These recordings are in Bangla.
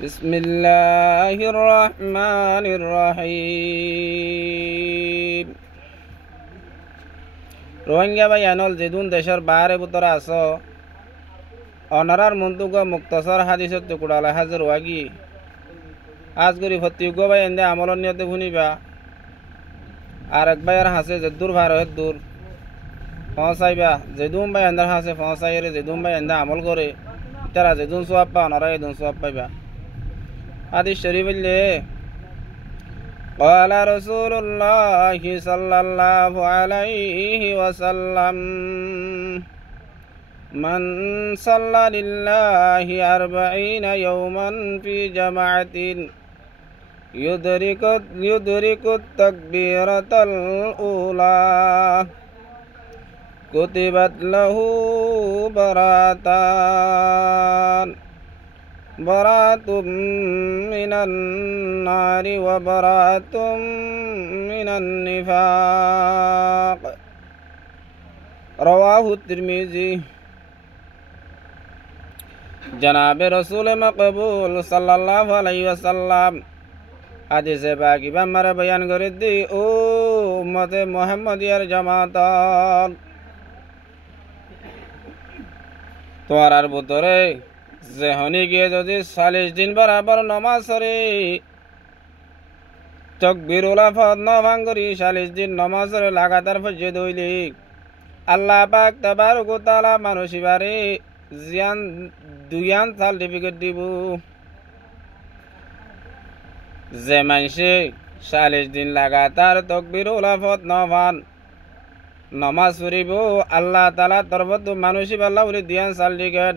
بسم الله الرحمن الرحيم রোহিঙ্গা বায়ানল যেদুন দেশের বাহারে বুতরা আস অনারার মন্তুগ মুক্তসর হাদিসের টুকুড়ালে হাজির ওয়াগি আজ করি ফতিউগ বাই এন্দে আমলর নিয়তে শুনিবা আর এক বাইয়ের হাসে যেদুর ভার দূর পৌঁছাইবা যেদুম বাই এন্দার হাসে পৌঁছাইরে যেদুম বাই এন্দা আমল করে তারা যেদুন সোয়াব পা অনারা এদুন সোয়াব পাইবা হাদিস শরীফ বললে قال رسول الله صلى الله عليه وسلم من صلى لله 40 يوما في جماعة يدرك التكبيرة الأولى كتبت له براءة من النار وبراءة من النفاق رواه الترمذي जनाब रसूल मकबूल सल्लल्लाहु अलैहि वसल्लम हादिस पाकी बामारे बयान करे दी ओ उम्मत मुहम्मदियार जमात তোমার ভিতরে যেহনি গিয়ে যদি 40 দিন বরাবর নমাজ পড়ে তাকবীরুল আফাদ না ভাঙ্গরি 40 দিন নমাজ পড়ে লাগাতার ফজে দইলি আল্লাহ পাক তাবারক ওয়া তাআলা মানুষিবারে জিয়ান দুয়ান সার্টিফিকেট দিব যে মানুষে 40 দিন লাগাতার তাকবীরুল আফাদ নভান নমাজ পড়িব আল্লাহ তাআলা তরফত মানুষি আল্লাহ বলে দিয়ান সার্টিফিকেট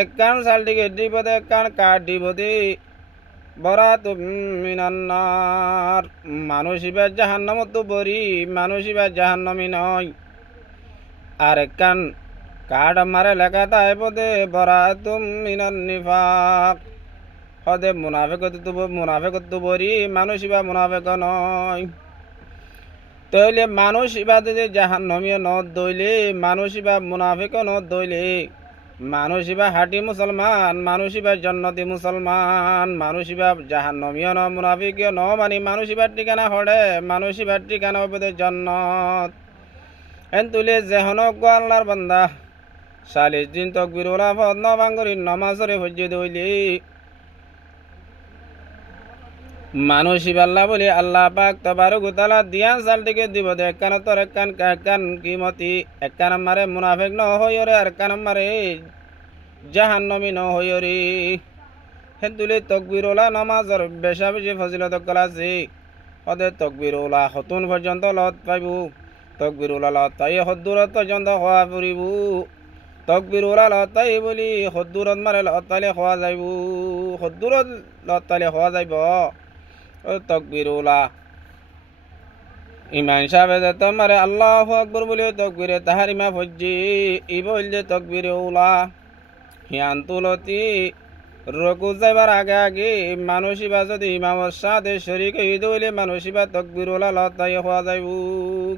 একখান সার্টিফিকেট দিব দে একখান কার্ড দিব দে বরাতুম মিনান নার মানুষিবা জাহান্নামত বরি মানুষিবা জাহান্নামী নয় আর একখান কার্ড আমারে লেখা তাইব দে বরাতুম মিনান নিফাক হদে মুনাফিকত বরি মানুষিবা মুনাফিক নয় তাহলে মানুষিবা যদি জাহান্নামী নদ দইলে মানুষিবা মুনাফিক নদ দইলে মানুষিবা হাটি মুসলমান মানুষিবা জন্নতি মুসলমান মানুষিবা জাহান্নামীয় ন মুনাফিকীয় ন মানে মানুষিবার ঠিকানা হড়ে মানুষিবার ঠিকানা হবে জন্নত এন তুলে যেহনক গো আল্লাহর বান্দা 40 দিন তাকবীরুল আফাদ ন ভাঙ্গরি নমাজরে হজ্জে দইলি মানুষিবা আল্লাহ বলি আল্লাহ পাক তাবারক ওয়া তাআলা দিয়ান সার্টিফিকেট দিব দে একখান তোর একখান কিমতি একখান আমারে মুনাফিক ন হইরে আর একখান আমারে জাহান্নামী ন হইরে হেতুলে তাকবীরুল্লাহ নামাজের বেশা বেশি ফজিলত আছে ওদে তাকবীরুল্লাহ হতুন পর্যন্ত লত পাইব তাকবীরুল্লাহ লত পাই হদ্দুরত পর্যন্ত হওয়া পড়িব তাকবীরুল্লাহ লত পাই বলি হদ্দুরত মারে লত পাইলে হওয়া যাইব হদ্দুরত লত পাইলে হওয়া যাইব তাকবীরুল্লাহ ইমাম সাহেব যে তোমারে আল্লাহু আকবার বলে তাকবীরে তাহরিমা ফজ্জি ই বললে তাকবীরুল্লাহ হিয়ান তুলতি রুকু যাইবার আগে আগে মানুষিবা যদি ইমামের সাথে শরীক হইতে হইলে মানুষিবা তাকবীরুল্লাহ লতাই হওয়া যাইব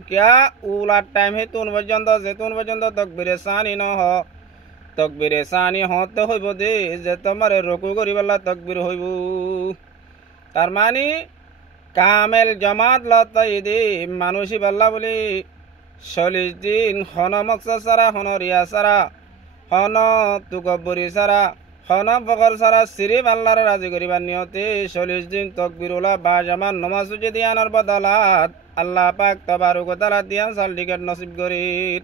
কিয়া উলার টাইম হেতুন পর্যন্ত যেতুন পর্যন্ত তাকবীরে সানি ন হ তাকবীরে সানি হতে হইব দে যে তোমারে রুকু করিবাল্লা তাকবীর হইব তার মানে কামেল জামাত লতাই দে মানুষিবা আল্লাহ বলি 40 দিন হন মকসদ সারা হন রিয়া সারা হন তুকব্বরি সারা হন ফখর সারা সিরিফ আল্লাহর রাজি করিবার নিয়তে 40 দিন তাকবীরুল্লাহ বা জামান নমাজ সুজে দিয়ানোর বদলাত আল্লাহ পাক তাবারক ওয়া তাআলা দিয়ান সার্টিফিকেট নসিব করিত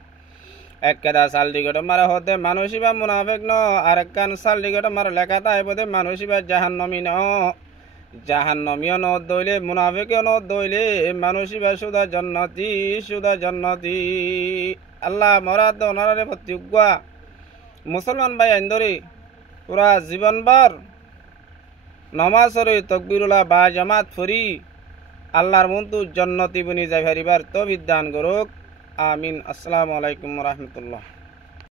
এককেদা সার্টিফিকেট মারা হতে মানুষিবা মুনাফিক ন আর একখান সার্টিফিকেট মারা লেখা তাইবতে মানুষিবা জাহান্নামী ন জাহান্নামীয় ন দইলে মুনাফিকীয় ন দইলে মানুষিবা সুদা জান্নাতি আল্লাহ মরাদ ওনারে প্রতিজ্ঞা মুসলমান ভাই আইন্দরে পুরা জীবনভর নমাজরে তাকবীরুল্লাহ বা জামাত ফরি আল্লাহর মন্তু জান্নাতি বনি যাই পারিবার তৌফিক দান করুক আমিন আসসালামু আলাইকুম ওয়া রাহমাতুল্লাহ।